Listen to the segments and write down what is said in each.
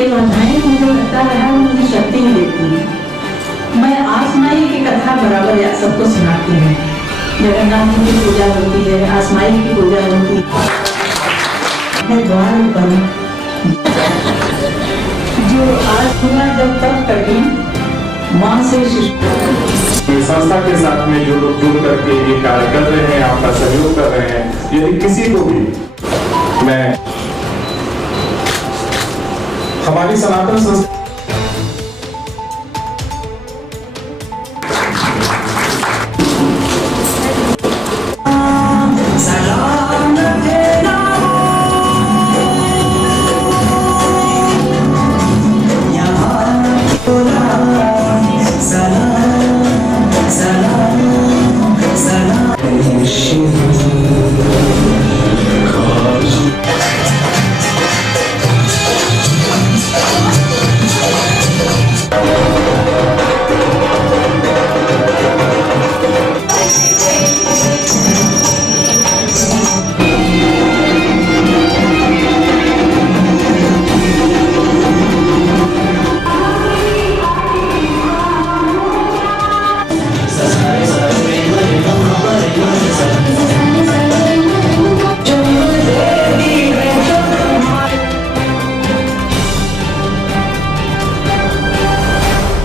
ये बाधाएं मुझे लगता है मुझे शक्ति ही देती है। मैं आसमाई की कथा बराबर सबको सुनाती हूँ। जगन्नाथ की पूजा होती है, आसमाई की पूजा होती है। द्वार पर जो आज हुआ जब तक कठिन माँ से संस्था के साथ में जो लोग जुड़ करके ये कार्य कर रहे हैं, आपका सहयोग कर रहे हैं, यदि किसी को भी मैं हमारी सनातन संस्था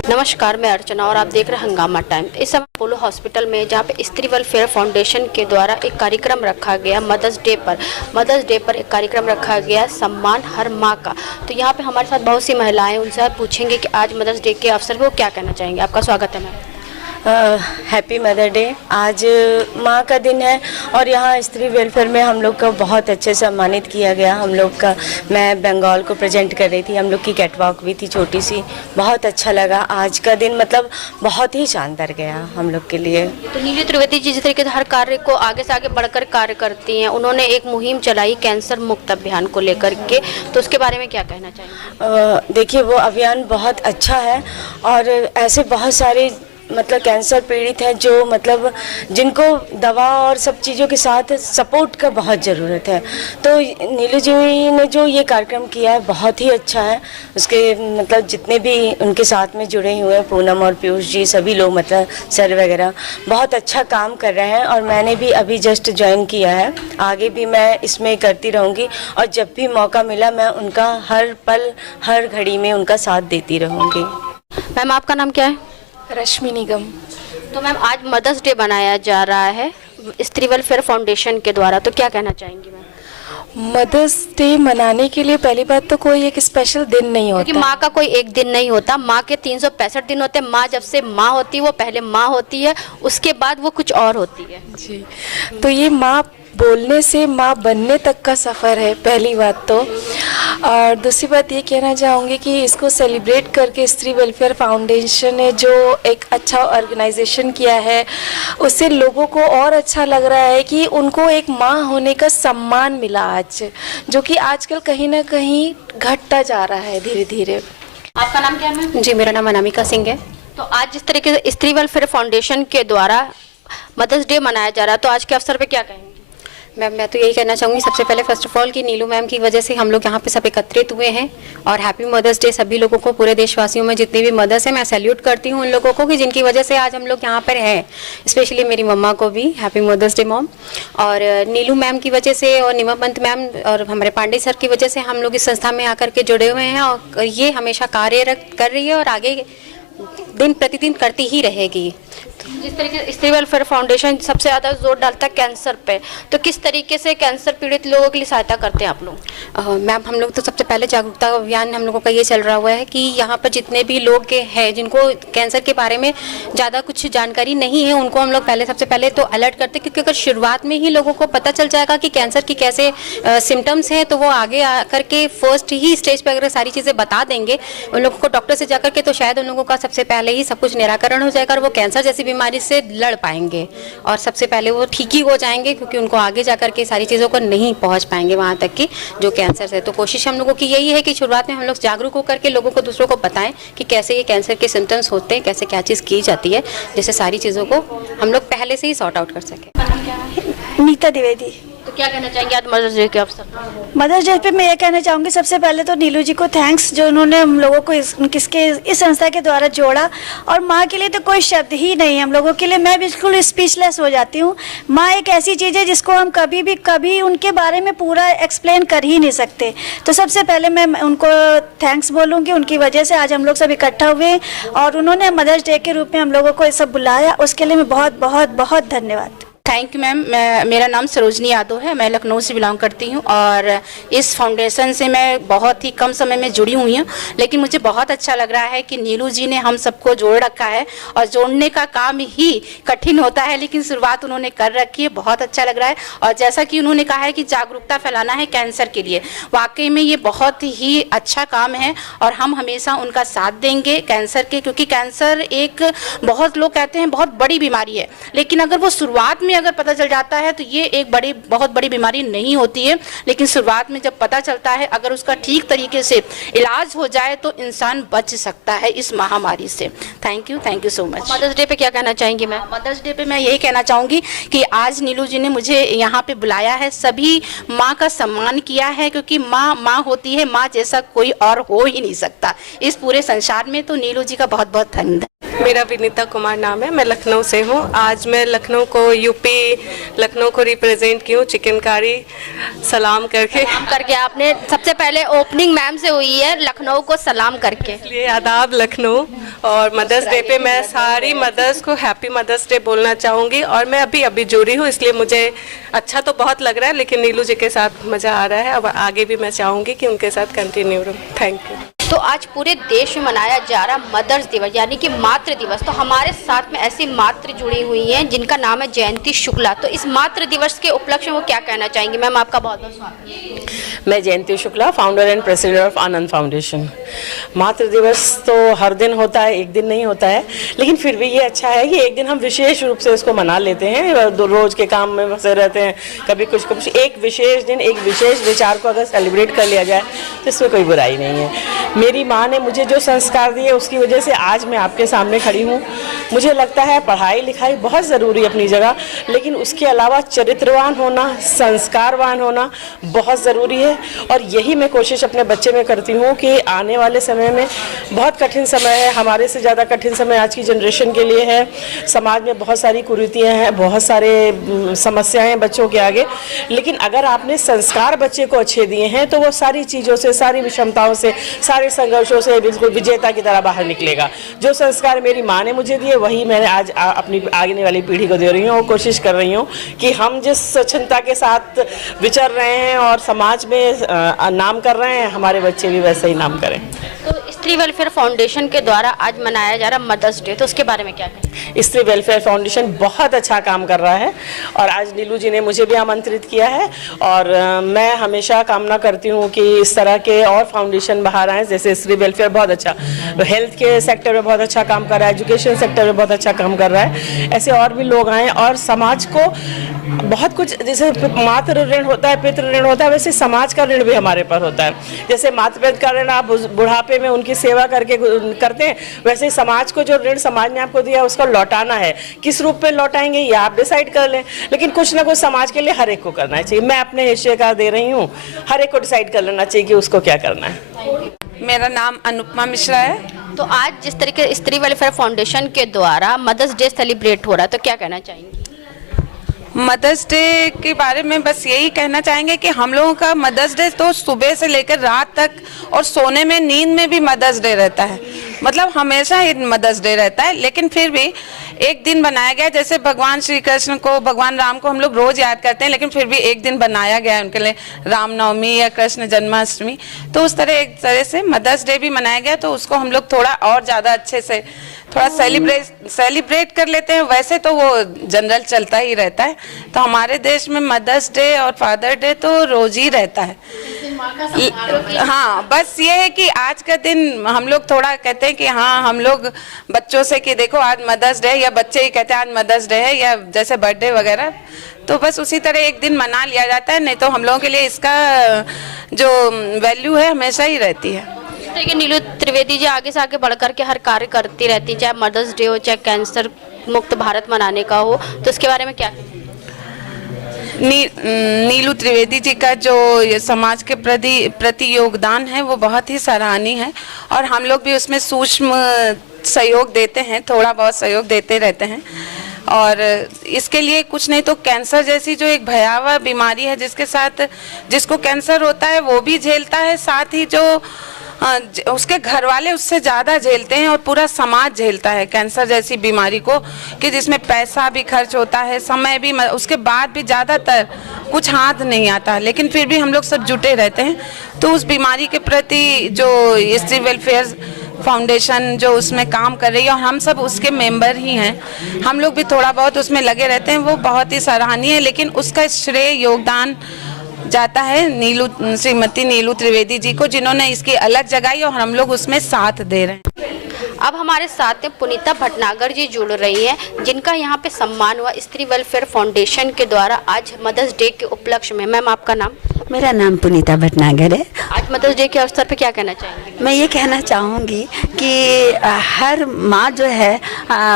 नमस्कार, मैं अर्चना और आप देख रहे हैं हंगामा टाइम। इस समय अपोलो हॉस्पिटल में जहां पे स्त्री वेलफेयर फाउंडेशन के द्वारा एक कार्यक्रम रखा गया मदर्स डे पर एक कार्यक्रम रखा गया सम्मान हर माँ का। तो यहां पे हमारे साथ बहुत सी महिलाएं, उनसे आप पूछेंगे कि आज मदर्स डे के अवसर पर वो क्या कहना चाहेंगे। आपका स्वागत है मैम। Happy mother day. आज माँ का दिन है और यहाँ स्त्री वेलफेयर में हम लोग को बहुत अच्छे से सम्मानित किया गया। हम लोग का मैं बंगाल को प्रेजेंट कर रही थी, हम लोग की कैटवॉक भी थी छोटी सी, बहुत अच्छा लगा। आज का दिन मतलब बहुत ही शानदार गया हम लोग के लिए। तो नीलू त्रिवेदी जी जिस तरीके से हर कार्य को आगे से आगे बढ़कर कार्य करती हैं, उन्होंने एक मुहिम चलाई कैंसर मुक्त अभियान को लेकर के, तो उसके बारे में क्या कहना चाहेंगे? देखिए, वो अभियान बहुत अच्छा है और ऐसे बहुत सारे मतलब कैंसर पीड़ित हैं जो मतलब जिनको दवा और सब चीज़ों के साथ सपोर्ट का बहुत ज़रूरत है। तो नीलू जी ने जो ये कार्यक्रम किया है बहुत ही अच्छा है। उसके मतलब जितने भी उनके साथ में जुड़े हुए हैं, पूनम और पीयूष जी, सभी लोग मतलब सर वगैरह बहुत अच्छा काम कर रहे हैं और मैंने भी अभी जस्ट ज्वाइन किया है। आगे भी मैं इसमें करती रहूँगी और जब भी मौका मिला मैं उनका हर पल हर घड़ी में उनका साथ देती रहूँगी। मैम, आपका नाम क्या है? रश्मि निगम। तो मैम, आज मदर्स डे मनाया जा रहा है स्त्री वेलफेयर फाउंडेशन के द्वारा, तो क्या कहना चाहेंगी मैम? मदर्स डे मनाने के लिए पहली बात तो कोई एक स्पेशल दिन नहीं होता, क्योंकि माँ का कोई एक दिन नहीं होता। माँ के 365 दिन होते हैं। माँ जब से माँ होती है वो पहले माँ होती है, उसके बाद वो कुछ और होती है जी। तो ये माँ बोलने से माँ बनने तक का सफ़र है, पहली बात तो। और दूसरी बात ये कहना चाहूँगी कि इसको सेलिब्रेट करके स्त्री वेलफेयर फाउंडेशन ने जो एक अच्छा ऑर्गेनाइजेशन किया है, उससे लोगों को और अच्छा लग रहा है कि उनको एक माँ होने का सम्मान मिला आज, जो कि आजकल कहीं ना कहीं घटता जा रहा है धीरे धीरे। आपका नाम क्या है? जी, मेरा नाम अनामिका सिंह है। तो आज जिस तरीके से स्त्री वेलफेयर फाउंडेशन के द्वारा मदर्स डे मनाया जा रहा है, तो आज के अवसर पे क्या कहेंगे? मैम, मैं तो यही कहना चाहूँगी सबसे पहले फर्स्ट ऑफ ऑल कि नीलू मैम की वजह से हम लोग यहाँ पे सब एकत्रित हुए हैं और हैप्पी मदर्स डे सभी लोगों को, पूरे देशवासियों में जितने भी मदर्स हैं मैं सैल्यूट करती हूँ उन लोगों को कि जिनकी वजह से आज हम लोग यहाँ पर हैं। स्पेशली मेरी मम्मा को भी हैप्पी मदर्स डे मॉम। और नीलू मैम की वजह से और नीमा पंत मैम और हमारे पांडे सर की वजह से हम लोग इस संस्था में आकर के जुड़े हुए हैं और ये हमेशा कार्यरत कर रही है और आगे दिन प्रतिदिन करती ही रहेगी। जिस तरीके से स्त्री वेलफेयर फाउंडेशन सबसे ज़्यादा जोर डालता है कैंसर पे, तो किस तरीके से कैंसर पीड़ित लोगों के लिए सहायता करते हैं आप लोग? मैम, हम लोग तो सबसे पहले जागरूकता अभियान हम लोगों का ये चल रहा हुआ है कि यहाँ पर जितने भी लोग हैं जिनको कैंसर के बारे में ज़्यादा कुछ जानकारी नहीं है, उनको हम लोग सबसे पहले तो अलर्ट करते हैं, क्योंकि अगर शुरुआत में ही लोगों को पता चल जाएगा कि कैंसर की कैसे सिम्टम्स हैं, तो वो आगे आकर के फर्स्ट ही स्टेज पर अगर सारी चीज़ें बता देंगे उन लोगों को डॉक्टर से जाकर के, तो शायद उन लोगों का सबसे पहले ही सब कुछ निराकरण हो जाएगा और वो कैंसर जैसी बीमारी से लड़ पाएंगे और सबसे पहले वो ठीक ही हो जाएंगे, क्योंकि उनको आगे जाकर के सारी चीज़ों को नहीं पहुंच पाएंगे वहां तक कि जो कैंसर है। तो कोशिश हम लोगों की यही है कि शुरुआत में हम लोग जागरूक होकर के लोगों को, दूसरों को बताएं कि कैसे ये कैंसर के सिम्टम्स होते हैं, कैसे क्या चीज़ की जाती है, जैसे सारी चीज़ों को हम लोग पहले से ही सॉर्ट आउट कर सकें। नीता द्विवेदी। तो क्या कहना चाहेंगे आज मदर्स डे के अवसर पर? मदर्स डे पे मैं ये कहना चाहूँगी, सबसे पहले तो नीलू जी को थैंक्स, जो उन्होंने हम लोगों को इस संस्था के द्वारा जोड़ा। और माँ के लिए तो कोई शब्द ही नहीं हम लोगों के लिए, मैं बिल्कुल स्पीचलेस हो जाती हूँ। माँ एक ऐसी चीज़ है जिसको हम कभी उनके बारे में पूरा एक्सप्लेन कर ही नहीं सकते। तो सबसे पहले मैं उनको थैंक्स बोलूँगी, उनकी वजह से आज हम लोग सब इकट्ठा हुए और उन्होंने मदर्स डे के रूप में हम लोगों को ये सब बुलाया, उसके लिए मैं बहुत बहुत बहुत धन्यवाद। Thank you ma'am. मेरा नाम सरोजनी यादव है, मैं लखनऊ से बिलोंग करती हूँ और इस फाउंडेशन से मैं बहुत ही कम समय में जुड़ी हुई हूँ, लेकिन मुझे बहुत अच्छा लग रहा है कि नीलू जी ने हम सबको जोड़ रखा है और जोड़ने का काम ही कठिन होता है, लेकिन शुरुआत उन्होंने कर रखी है, बहुत अच्छा लग रहा है। और जैसा कि उन्होंने कहा है कि जागरूकता फैलाना है कैंसर के लिए, वाकई में ये बहुत ही अच्छा काम है और हम हमेशा उनका साथ देंगे कैंसर के, क्योंकि कैंसर एक बहुत लोग कहते हैं बहुत बड़ी बीमारी है, लेकिन अगर वो शुरुआत में अगर पता चल जाता है तो ये एक बहुत बड़ी बीमारी नहीं होती है। लेकिन शुरुआत में जब पता चलता है, अगर उसका ठीक तरीके से इलाज हो जाए तो इंसान बच सकता है इस महामारी से। Thank you so much. Mother's Day पे क्या कहना चाहेंगी मैम? मदर्स डे पे मैं यही कहना चाहूँगी कि आज नीलू जी ने मुझे यहाँ पे बुलाया है, सभी माँ का सम्मान किया है, क्योंकि माँ होती है, माँ जैसा कोई और हो ही नहीं सकता इस पूरे संसार में। तो नीलू जी का बहुत बहुत धन्यवाद। मेरा विनीता कुमार नाम है, मैं लखनऊ से हूँ। आज मैं लखनऊ को लखनऊ को रिप्रेजेंट की हूँ चिकनकारी सलाम करके। आपने सबसे पहले ओपनिंग मैम से हुई है, लखनऊ को सलाम करके। इसलिए आदाब लखनऊ। और मदर्स डे पे मैं सारी मदर्स को हैप्पी मदर्स डे बोलना चाहूँगी। और मैं अभी जुड़ी हूँ, इसलिए मुझे अच्छा तो बहुत लग रहा है, लेकिन नीलू जी के साथ मज़ा आ रहा है। अब आगे भी मैं चाहूँगी कि उनके साथ कंटिन्यू रहूँ। Thank you. तो आज पूरे देश में मनाया जा रहा मदर्स दिवस यानी कि मातृ दिवस। तो हमारे साथ में ऐसी मातृ जुड़ी हुई हैं जिनका नाम है जयंती शुक्ला। तो इस मातृ दिवस के उपलक्ष्य में वो क्या कहना चाहेंगी? मैम आपका बहुत बहुत स्वागत। मैं Jayanti Shukla, founder and president of Anand foundation. मातृ दिवस तो हर दिन होता है, एक दिन नहीं होता है, लेकिन फिर भी ये अच्छा है कि एक दिन हम विशेष रूप से इसको मना लेते हैं। रोज के काम में फंसे रहते हैं, कभी कुछ एक विशेष दिन, एक विशेष विचार को अगर सेलिब्रेट कर लिया जाए तो इसमें कोई बुराई नहीं है। मेरी माँ ने मुझे जो संस्कार दिए उसकी वजह से आज मैं आपके सामने खड़ी हूँ। मुझे लगता है पढ़ाई लिखाई बहुत ज़रूरी है अपनी जगह, लेकिन उसके अलावा चरित्रवान होना, संस्कारवान होना बहुत ज़रूरी है। और यही मैं कोशिश अपने बच्चे में करती हूँ कि आने वाले समय में बहुत कठिन समय है, हमारे से ज़्यादा कठिन समय आज की जनरेशन के लिए है। समाज में बहुत सारी कुरीतियाँ हैं, बहुत सारे समस्याएँ हैं बच्चों के आगे, लेकिन अगर आपने संस्कार बच्चे को अच्छे दिए हैं तो वो सारी चीज़ों से, सारी विषमताओं से, सारे संघर्षों से बिल्कुल विजेता की तरह बाहर निकलेगा। जो संस्कार मेरी माँ ने मुझे दिए वही मैंने आज अपनी आगे वाली पीढ़ी को दे रही हूँ और कोशिश कर रही हूँ कि हम जिस स्वच्छता के साथ विचर रहे हैं और समाज में नाम कर रहे हैं, हमारे बच्चे भी वैसे ही नाम करें। तो स्त्री वेलफेयर फाउंडेशन के द्वारा आज मनाया जा रहा मदर्स डे, तो उसके बारे में क्या कहें? स्त्री वेलफेयर फाउंडेशन बहुत अच्छा काम कर रहा है और आज नीलू जी ने मुझे भी आमंत्रित किया है और मैं हमेशा कामना करती हूँ कि इस तरह के और फाउंडेशन बाहर आए। जैसे स्त्री वेलफेयर बहुत अच्छा, हेल्थ के सेक्टर में बहुत अच्छा काम कर रहा है, एजुकेशन सेक्टर में बहुत अच्छा काम कर रहा है, ऐसे और भी लोग आएँ और समाज को बहुत कुछ, जैसे मातृ ऋण होता है, पितृ ऋण होता है, वैसे समाज का ऋण भी हमारे पर होता है। जैसे मातृ पितृ का ऋण आप बुढ़ापे में उनकी सेवा करके करते हैं, वैसे ही समाज को जो ऋण समाज ने आपको दिया उसको लौटाना है। किस रूप में लौटाएंगे ये आप डिसाइड कर लें, लेकिन कुछ ना कुछ समाज के लिए हर एक को करना चाहिए। मैं अपने हिस्से का दे रही हूँ, हर एक को डिसाइड कर लेना चाहिए कि उसको क्या करना है। मेरा नाम अनुपमा मिश्रा है। तो आज जिस तरीके स्त्री वेलफेयर फाउंडेशन के द्वारा मदर्स डे सेलिब्रेट हो रहा है, तो क्या कहना चाहेंगे? मदर्स डे के बारे में बस यही कहना चाहेंगे कि हम लोगों का मदर्स डे तो सुबह से लेकर रात तक और सोने में, नींद में भी मदर्स डे रहता है। मतलब हमेशा ही मदर्स डे रहता है, लेकिन फिर भी एक दिन बनाया गया। जैसे भगवान श्री कृष्ण को, भगवान राम को हम लोग रोज याद करते हैं, लेकिन फिर भी एक दिन बनाया गया है उनके लिए, रामनवमी या कृष्ण जन्माष्टमी। तो उस तरह एक तरह से मदर्स डे भी मनाया गया, तो उसको हम लोग थोड़ा और ज़्यादा अच्छे से थोड़ा सेलिब्रेट कर लेते हैं। वैसे तो वो जनरल चलता ही रहता है, तो हमारे देश में मदर्स डे और फादर डे तो रोज ही रहता है। हाँ, बस ये है कि आज का दिन हम लोग थोड़ा कहते हैं कि हाँ, हम लोग बच्चों से कि देखो आज मदर्स डे, या बच्चे ही कहते हैं आज मदर्स डे है, या जैसे बर्थडे वगैरह, तो बस उसी तरह एक दिन मना लिया जाता है। नहीं तो हम लोगों के लिए इसका जो वैल्यू है हमेशा ही रहती है। देखिए नीलू त्रिवेदी जी आगे से आगे बढ़कर के हर कार्य करती रहती है, चाहे मदर्स डे हो, चाहे कैंसर मुक्त भारत मनाने का हो, तो इसके बारे में क्या? नीलू त्रिवेदी जी का जो ये समाज के प्रति योगदान है वो बहुत ही सराहनीय है और हम लोग भी उसमें सूक्ष्म सहयोग देते हैं, थोड़ा बहुत सहयोग देते रहते हैं। और इसके लिए कुछ नहीं तो कैंसर जैसी जो एक भयावह बीमारी है जिसको कैंसर होता है वो भी झेलता है, साथ ही जो उसके घर वाले उससे ज़्यादा झेलते हैं और पूरा समाज झेलता है कैंसर जैसी बीमारी को, कि जिसमें पैसा भी खर्च होता है, समय भी, उसके बाद भी ज़्यादातर कुछ हाथ नहीं आता, लेकिन फिर भी हम लोग सब जुटे रहते हैं। तो उस बीमारी के प्रति जो स्त्री वेलफेयर फाउंडेशन जो उसमें काम कर रही है और हम सब उसके मेंबर ही हैं, हम लोग भी थोड़ा बहुत उसमें लगे रहते हैं, वो बहुत ही सराहनीय है। लेकिन उसका श्रेय योगदान जाता है श्रीमती नीलू त्रिवेदी जी को, जिन्होंने इसकी अलग जगाई और हम लोग उसमें साथ दे रहे हैं। अब हमारे साथ में पुनीता भटनागर जी जुड़ रही हैं, जिनका यहाँ पे सम्मान हुआ स्त्री वेलफेयर फाउंडेशन के द्वारा आज मदर्स डे के उपलक्ष्य में। मैम, आपका नाम? मेरा नाम पुनीता भटनागर है। आज मदर्स डे के अवसर पे क्या कहना चाहेंगे? मैं ये कहना चाहूँगी कि हर माँ जो है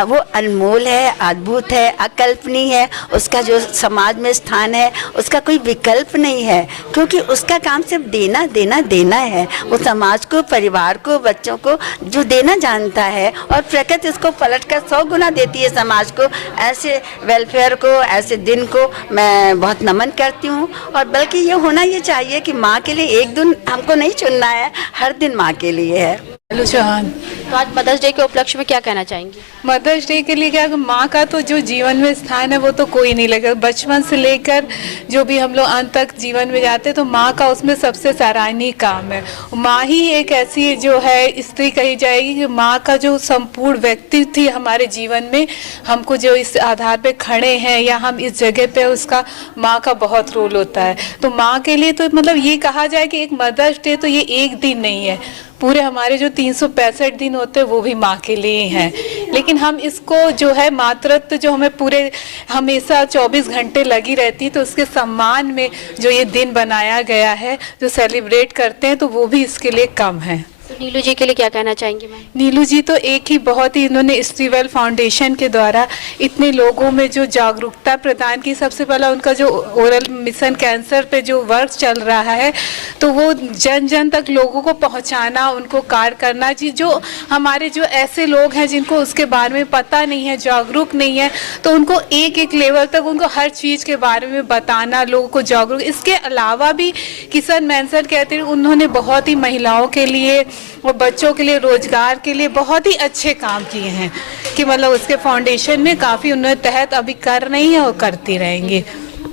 वो अनमोल है, अद्भुत है, अकल्पनीय है। उसका जो समाज में स्थान है उसका कोई विकल्प नहीं है, क्योंकि उसका काम सिर्फ देना देना देना है। वो समाज को, परिवार को, बच्चों को जो देना जानता है और प्रकृति उसको पलटकर 100 गुना देती है समाज को। ऐसे वेलफेयर को, ऐसे दिन को मैं बहुत नमन करती हूँ। और बल्कि ये होना ये चाहिए कि माँ के लिए एक दिन हमको नहीं चुनना है, हर दिन माँ के लिए है। हेलो चौहान। तो आज मदर्स डे के उपलक्ष्य में क्या कहना चाहेंगी? मदर्स डे के लिए क्या, माँ का तो जो जीवन में स्थान है वो तो कोई नहीं लगेगा। बचपन से लेकर जो भी हम लोग अंत तक जीवन में जाते हैं तो माँ का उसमें सबसे सराहनीय काम है। माँ ही एक ऐसी जो है स्त्री कही जाएगी कि माँ का जो संपूर्ण व्यक्ति थी हमारे जीवन में, हमको जो इस आधार पे खड़े हैं या हम इस जगह पे, उसका माँ का बहुत रोल होता है। तो माँ के लिए तो मतलब ये कहा जाए कि एक मदर्स डे तो ये एक दिन नहीं है, पूरे हमारे जो 365 दिन होते हैं वो भी माँ के लिए हैं। लेकिन हम इसको जो है मातृत्व जो हमें पूरे हमेशा 24 घंटे लगी रहती है, तो उसके सम्मान में जो ये दिन बनाया गया है, जो सेलिब्रेट करते हैं, तो वो भी इसके लिए कम है। तो नीलू जी के लिए क्या कहना चाहेंगी मैम? नीलू जी तो एक ही बहुत ही, इन्होंने स्त्रीवेल फाउंडेशन के द्वारा इतने लोगों में जो जागरूकता प्रदान की। सबसे पहला उनका जो ओरल मिशन कैंसर पे जो वर्क चल रहा है, तो वो जन जन तक लोगों को पहुंचाना, उनको कार्य करना जी। जो हमारे जो ऐसे लोग हैं जिनको उसके बारे में पता नहीं है, जागरूक नहीं है, तो उनको एक एक लेवल तक उनको हर चीज़ के बारे में बताना, लोगों को जागरूक। इसके अलावा भी किशन मैंसन कहते हैं, उन्होंने बहुत ही महिलाओं के लिए और बच्चों के लिए, रोजगार के लिए बहुत ही अच्छे काम किए हैं, कि मतलब उसके फाउंडेशन में काफ़ी उन्होंने तहत अभी कर रही है और करती रहेंगे।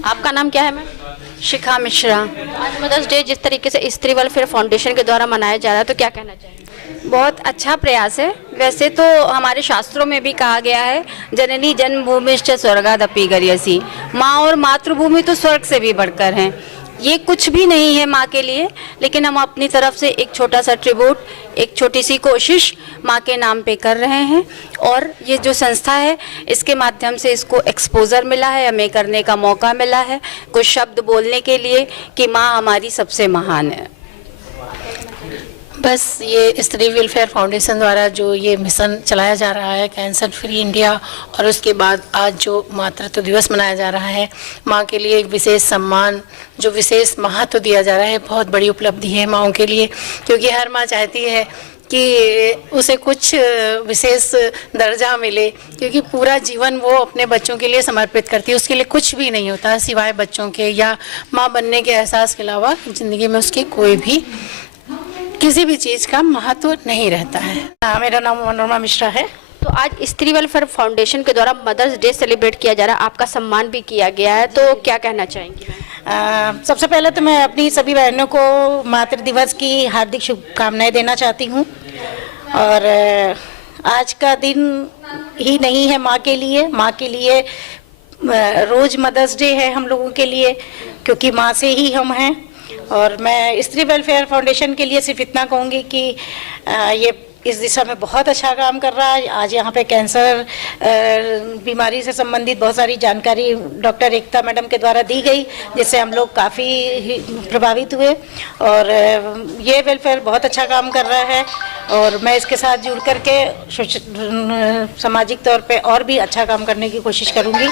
आपका नाम क्या है मैम? शिखा मिश्रा। आज मदर्स डे जिस तरीके से स्त्री वेलफेयर फाउंडेशन के द्वारा मनाया जा रहा है, तो क्या कहना चाहेंगे? बहुत अच्छा प्रयास है। वैसे तो हमारे शास्त्रों में भी कहा गया है, जननी जन्मभूमिश्च स्वर्गादपि गरीयसी, माँ और मातृभूमि तो स्वर्ग से भी बढ़कर हैं। ये कुछ भी नहीं है माँ के लिए, लेकिन हम अपनी तरफ से एक छोटा सा ट्रिब्यूट, एक छोटी सी कोशिश माँ के नाम पे कर रहे हैं। और ये जो संस्था है, इसके माध्यम से इसको एक्सपोजर मिला है, हमें करने का मौका मिला है, कुछ शब्द बोलने के लिए कि माँ हमारी सबसे महान है। बस ये स्त्री वेलफेयर फाउंडेशन द्वारा जो ये मिशन चलाया जा रहा है, कैंसर फ्री इंडिया, और उसके बाद आज जो मातृत्व दिवस मनाया जा रहा है, माँ के लिए एक विशेष सम्मान, जो विशेष महत्व दिया जा रहा है, बहुत बड़ी उपलब्धि है माँओं के लिए। क्योंकि हर माँ चाहती है कि उसे कुछ विशेष दर्जा मिले, क्योंकि पूरा जीवन वो अपने बच्चों के लिए समर्पित करती है। उसके लिए कुछ भी नहीं होता सिवाय बच्चों के या माँ बनने के एहसास के अलावा ज़िंदगी में उसके कोई भी किसी भी चीज़ का महत्व नहीं रहता है। मेरा नाम मनोरमा मिश्रा है। तो आज स्त्री वेलफेयर फाउंडेशन के द्वारा मदर्स डे सेलिब्रेट किया जा रहा है, आपका सम्मान भी किया गया है, तो क्या कहना चाहेंगी? सबसे पहले तो मैं अपनी सभी बहनों को मातृ दिवस की हार्दिक शुभकामनाएं देना चाहती हूँ। और आज का दिन ही नहीं है माँ के लिए रोज़ मदर्स डे है हम लोगों के लिए, क्योंकि माँ से ही हम हैं। और मैं स्त्री वेलफेयर फाउंडेशन के लिए सिर्फ इतना कहूँगी कि ये इस दिशा में बहुत अच्छा काम कर रहा है। आज यहाँ पे कैंसर बीमारी से संबंधित बहुत सारी जानकारी डॉक्टर एकता मैडम के द्वारा दी गई, जिससे हम लोग काफ़ी प्रभावित हुए। और ये वेलफेयर बहुत अच्छा काम कर रहा है और मैं इसके साथ जुड़ करके सामाजिक तौर पे और भी अच्छा काम करने की कोशिश करूंगी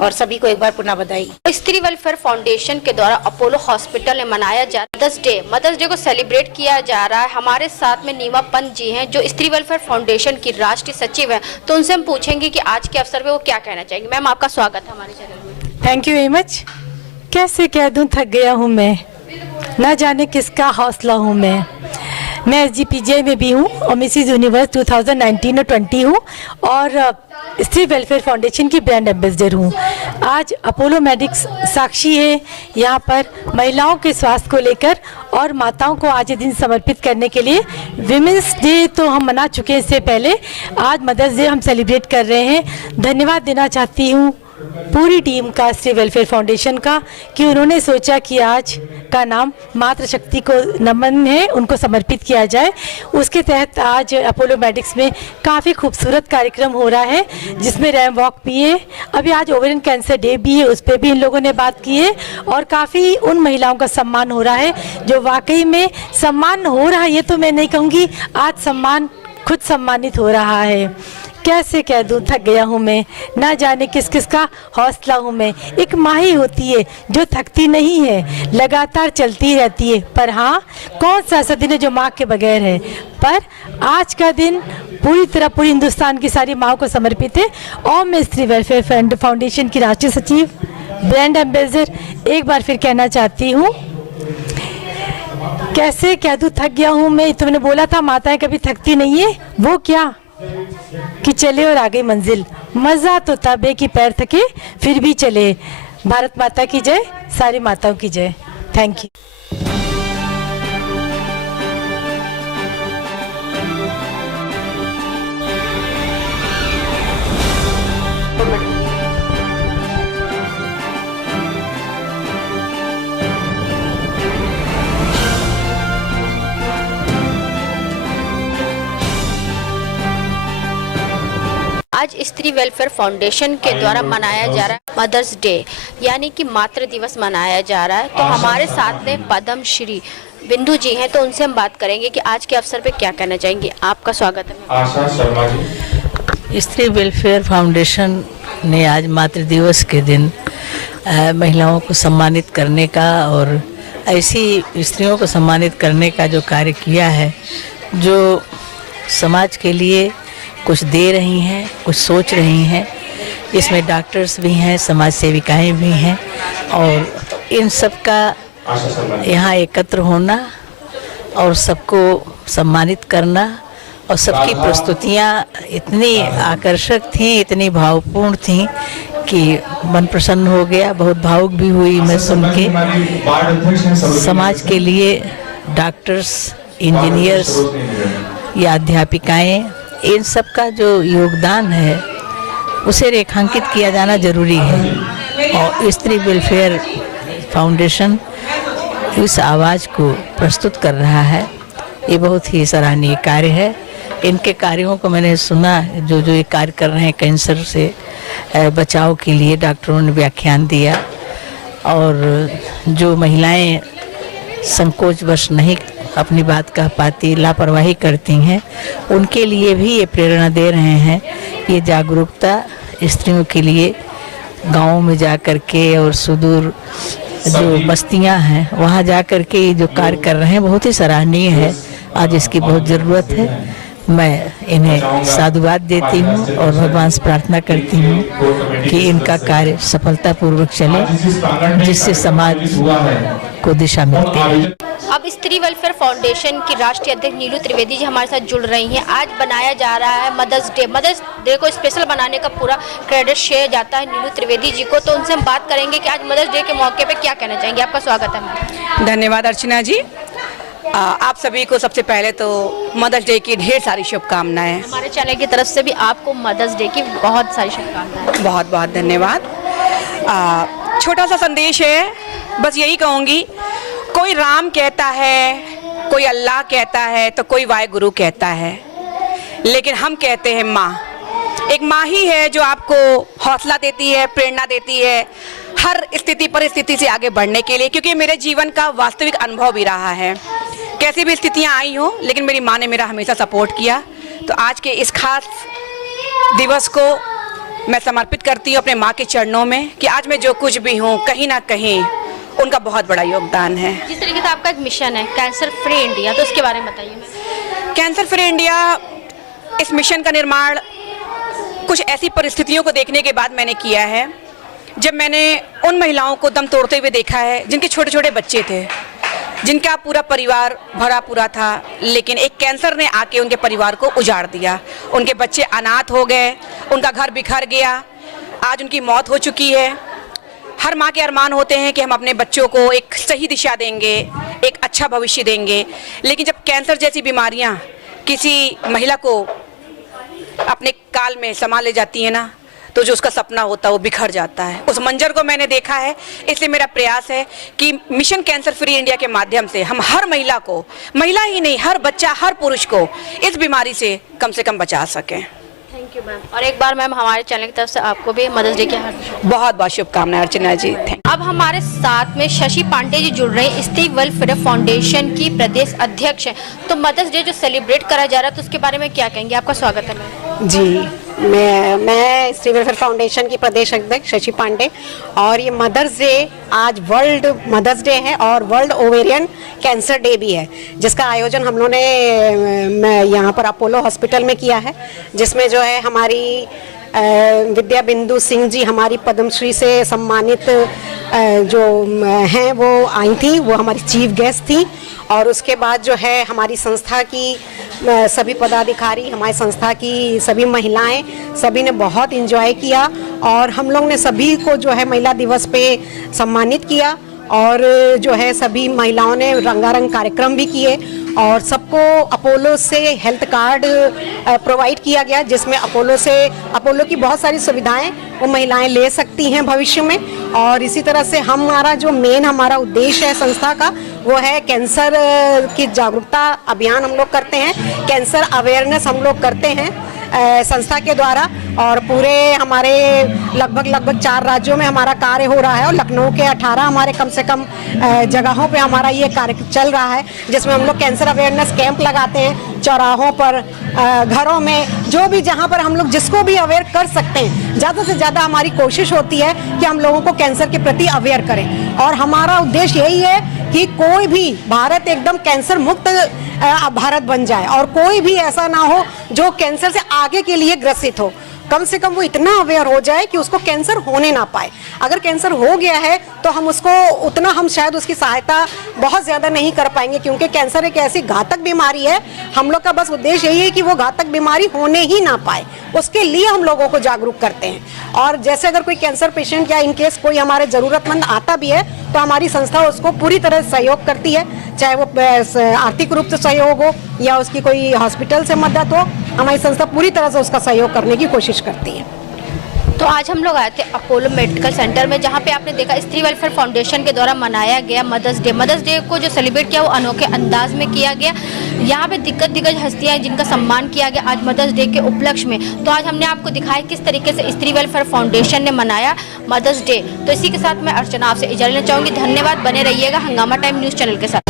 और सभी को एक बार पुनः बधाई। स्त्री वेलफेयर फाउंडेशन के द्वारा अपोलो हॉस्पिटल में मनाया जा रहा मदर्स डे को सेलिब्रेट किया जा रहा है। हमारे साथ में नीमा पंत जी हैं जो स्त्री वेलफेयर फाउंडेशन की राष्ट्रीय सचिव है, तो उनसे हम पूछेंगे कि आज के अवसर पे वो क्या कहना चाहेंगे। मैम, आपका स्वागत है हमारे चैनल में। Thank you very much. कैसे कह दूं, थक गया हूं मैं, ना जाने किसका हौसला हूं मैं SGPGI में भी हूँ और मिसिज यूनिवर्स 2019 और 20 हूँ और स्त्री वेलफेयर फाउंडेशन की ब्रांड एम्बेसडर हूँ। आज अपोलो मेडिक्स साक्षी है यहाँ पर महिलाओं के स्वास्थ्य को लेकर और माताओं को आज ये दिन समर्पित करने के लिए। विमेंस डे तो हम मना चुके हैं इससे पहले, आज मदर्स डे हम सेलिब्रेट कर रहे हैं। धन्यवाद देना चाहती हूँ पूरी टीम का, स्त्री वेलफेयर फाउंडेशन का, कि उन्होंने सोचा कि आज का नाम मातृशक्ति को नमन है, उनको समर्पित किया जाए। उसके तहत आज अपोलो मेडिक्स में काफ़ी खूबसूरत कार्यक्रम हो रहा है जिसमें रैम वॉक भी है। अभी आज ओवेरियन कैंसर डे भी है, उस पर भी इन लोगों ने बात की है और काफ़ी उन महिलाओं का सम्मान हो रहा है जो वाकई में सम्मान हो रहा है। ये तो मैं नहीं कहूँगी, आज सम्मान खुद सम्मानित हो रहा है। कैसे कह दूं, थक गया हूँ मैं, ना जाने किस किस का हौसला हूँ मैं। एक माँ ही होती है जो थकती नहीं है, लगातार चलती रहती है। पर हाँ, कौन सा ऐसा दिन है जो माँ के बगैर है। पर आज का दिन पूरी तरह पूरी हिंदुस्तान की सारी माँ को समर्पित है और मैं स्त्री वेलफेयर फाउंडेशन की राष्ट्रीय सचिव, ब्रांड एम्बेसडर एक बार फिर कहना चाहती हूँ। कैसे कह दूं, थक गया हूँ मैं। तुमने बोला था माताएं कभी थकती नहीं है, वो क्या कि चले और आगे मंजिल। मज़ा तो तब है कि पैर थके फिर भी चले। भारत माता की जय, सारी माताओं की जय। Thank you. आज स्त्री वेलफेयर फाउंडेशन के द्वारा मनाया जा रहा है मदर्स डे, यानी कि मातृ दिवस मनाया जा रहा है। तो हमारे साथ में पद्म श्री बिंदु जी हैं, तो उनसे हम बात करेंगे कि आज के अवसर पे क्या कहना चाहेंगे। आपका स्वागत है। आशा शर्मा जी। स्त्री वेलफेयर फाउंडेशन ने आज मातृ दिवस के दिन महिलाओं को सम्मानित करने का और ऐसी स्त्रियों को सम्मानित करने का जो कार्य किया है, जो समाज के लिए कुछ दे रही हैं, कुछ सोच रही हैं। इसमें डॉक्टर्स भी हैं, समाज सेविकाएं भी हैं और इन सब का यहाँ एकत्र होना और सबको सम्मानित करना और सबकी प्रस्तुतियाँ इतनी आकर्षक थीं, इतनी भावपूर्ण थीं कि मन प्रसन्न हो गया। बहुत भावुक भी हुई मैं सुन के। समाज के लिए डॉक्टर्स, इंजीनियर्स या अध्यापिकाएँ, इन सब का जो योगदान है उसे रेखांकित किया जाना जरूरी है और स्त्री वेलफेयर फाउंडेशन इस आवाज़ को प्रस्तुत कर रहा है। ये बहुत ही सराहनीय कार्य है। इनके कार्यों को मैंने सुना, जो ये कार्य कर रहे हैं कैंसर से बचाव के लिए डॉक्टरों ने व्याख्यान दिया और जो महिलाएं संकोचवश नहीं अपनी बात कह पाती, लापरवाही करती हैं, उनके लिए भी ये प्रेरणा दे रहे हैं। ये जागरूकता स्त्रियों के लिए गाँव में जा कर के और सुदूर जो बस्तियां हैं वहाँ जा कर के जो कार्य कर रहे हैं बहुत ही सराहनीय है। आज इसकी बहुत ज़रूरत है। मैं इन्हें साधुवाद देती हूँ और भगवान से प्रार्थना करती हूँ कि इनका कार्य सफलतापूर्वक चले, जिससे समाज को दिशा मिलती है। अब स्त्री वेलफेयर फाउंडेशन की राष्ट्रीय अध्यक्ष नीलू त्रिवेदी जी हमारे साथ जुड़ रही हैं। आज बनाया जा रहा है मदर्स डे। मदर्स डे को स्पेशल बनाने का पूरा क्रेडिट शेयर जाता है नीलू त्रिवेदी जी को, तो उनसे हम बात करेंगे कि आज मदर्स डे के मौके पे क्या कहना चाहेंगे। आपका स्वागत है। धन्यवाद अर्चना जी। आप सभी को सबसे पहले तो मदर्स डे की ढेर सारी शुभकामनाएं। हमारे चैनल की तरफ से भी आपको मदर्स डे की बहुत सारी शुभकामनाएं। बहुत बहुत धन्यवाद। छोटा सा संदेश है, बस यही कहूँगी, कोई राम कहता है, कोई अल्लाह कहता है, तो कोई वाहेगुरु कहता है, लेकिन हम कहते हैं माँ। एक माँ ही है जो आपको हौसला देती है, प्रेरणा देती है हर स्थिति परिस्थिति से आगे बढ़ने के लिए, क्योंकि मेरे जीवन का वास्तविक अनुभव भी रहा है। कैसी भी स्थितियां आई हो, लेकिन मेरी माँ ने मेरा हमेशा सपोर्ट किया। तो आज के इस खास दिवस को मैं समर्पित करती हूँ अपने माँ के चरणों में कि आज मैं जो कुछ भी हूँ कहीं ना कहीं उनका बहुत बड़ा योगदान है। जिस तरीके से आपका एक मिशन है कैंसर फ्री इंडिया, तो उसके बारे में बताइए। कैंसर फ्री इंडिया, इस मिशन का निर्माण कुछ ऐसी परिस्थितियों को देखने के बाद मैंने किया है जब मैंने उन महिलाओं को दम तोड़ते हुए देखा है जिनके छोटे छोटे बच्चे थे, जिनका पूरा परिवार भरा पूरा था, लेकिन एक कैंसर ने आके उनके परिवार को उजाड़ दिया। उनके बच्चे अनाथ हो गए, उनका घर बिखर गया, आज उनकी मौत हो चुकी है। हर माँ के अरमान होते हैं कि हम अपने बच्चों को एक सही दिशा देंगे, एक अच्छा भविष्य देंगे, लेकिन जब कैंसर जैसी बीमारियाँ किसी महिला को अपने काल में समा ले जाती है ना, तो जो उसका सपना होता है वो बिखर जाता है। उस मंजर को मैंने देखा है, इसलिए मेरा प्रयास है कि मिशन कैंसर फ्री इंडिया के माध्यम से हम हर महिला को, महिला ही नहीं, हर बच्चा, हर पुरुष को इस बीमारी से कम बचा सकें। Thank you ma'am. और एक बार मैम हमारे चैनल की तरफ से आपको भी मदर्स डे की बहुत बहुत शुभकामनाएं अर्चना जी। अब हमारे साथ में शशि पांडे जी जुड़ रहे हैं, स्त्री वेलफेयर फाउंडेशन की प्रदेश अध्यक्ष हैं। तो मदर्स डे जो सेलिब्रेट करा जा रहा है, तो उसके बारे में क्या कहेंगे? आपका स्वागत है मैम। जी, मैं स्त्री वेलफेयर फाउंडेशन की प्रदेश अध्यक्ष शशि पांडे, और ये मदर्स डे आज वर्ल्ड मदर्स डे है और वर्ल्ड ओवेरियन कैंसर डे भी है, जिसका आयोजन हम लोगों ने यहाँ पर अपोलो हॉस्पिटल में किया है, जिसमें जो है हमारी विद्या बिंदु सिंह जी हमारी पद्मश्री से सम्मानित जो हैं वो आई थी, वो हमारी चीफ गेस्ट थी। और उसके बाद जो है हमारी संस्था की सभी पदाधिकारी, हमारी संस्था की सभी महिलाएं, सभी ने बहुत एंजॉय किया और हम लोग ने सभी को जो है महिला दिवस पे सम्मानित किया और जो है सभी महिलाओं ने रंगारंग कार्यक्रम भी किए और सबको अपोलो से हेल्थ कार्ड प्रोवाइड किया गया, जिसमें अपोलो की बहुत सारी सुविधाएं वो महिलाएं ले सकती हैं भविष्य में। और इसी तरह से हमारा जो हमारा उद्देश्य है संस्था का, वो है कैंसर की जागरूकता अभियान हम लोग करते हैं, कैंसर अवेयरनेस हम लोग करते हैं संस्था के द्वारा। और पूरे हमारे लगभग 4 राज्यों में हमारा कार्य हो रहा है और लखनऊ के 18 हमारे कम से कम जगहों पे हमारा ये कार्य चल रहा है, जिसमें हम लोग कैंसर अवेयरनेस कैंप लगाते हैं चौराहों पर, घरों में, जो भी जहाँ पर हम लोग जिसको भी अवेयर कर सकते हैं। ज़्यादा से ज़्यादा हमारी कोशिश होती है कि हम लोगों को कैंसर के प्रति अवेयर करें और हमारा उद्देश्य यही है कि कोई भी भारत एकदम कैंसर मुक्त भारत बन जाए और कोई भी ऐसा ना हो जो कैंसर से आगे के लिए ग्रसित हो। कम से कम वो इतना अवेयर हो जाए कि उसको कैंसर होने ना पाए। अगर कैंसर हो गया है तो हम उसको उतना हम शायद उसकी सहायता बहुत ज़्यादा नहीं कर पाएंगे, क्योंकि कैंसर एक ऐसी घातक बीमारी है। हम लोग का बस उद्देश्य यही है कि वो घातक बीमारी होने ही ना पाए, उसके लिए हम लोगों को जागरूक करते हैं। और जैसे अगर कोई कैंसर पेशेंट या इनकेस कोई हमारे ज़रूरतमंद आता भी है तो हमारी संस्था उसको पूरी तरह सहयोग करती है, चाहे वो आर्थिक रूप से सहयोग हो या उसकी कोई हॉस्पिटल से मदद हो। हमारी संस्था पूरी तरह से उसका सहयोग करने की कोशिश करती है। तो आज हम लोग आए थे अपोलो मेडिकल सेंटर में, जहाँ पे आपने देखा स्त्री वेलफेयर फाउंडेशन के द्वारा मनाया गया मदर्स डे को जो सेलिब्रेट किया वो अनोखे अंदाज में किया गया। यहाँ पे दिग्गज हस्तियाँ जिनका सम्मान किया गया आज मदर्स डे के उपलक्ष्य में। तो आज हमने आपको दिखाया किस तरीके से स्त्री वेलफेयर फाउंडेशन ने मनाया मदर्स डे। तो इसी के साथ मैं अर्चना आपसे इजाज़त लेना चाहूँगी। धन्यवाद, बने रहिएगा हंगामा टाइम न्यूज़ चैनल के साथ।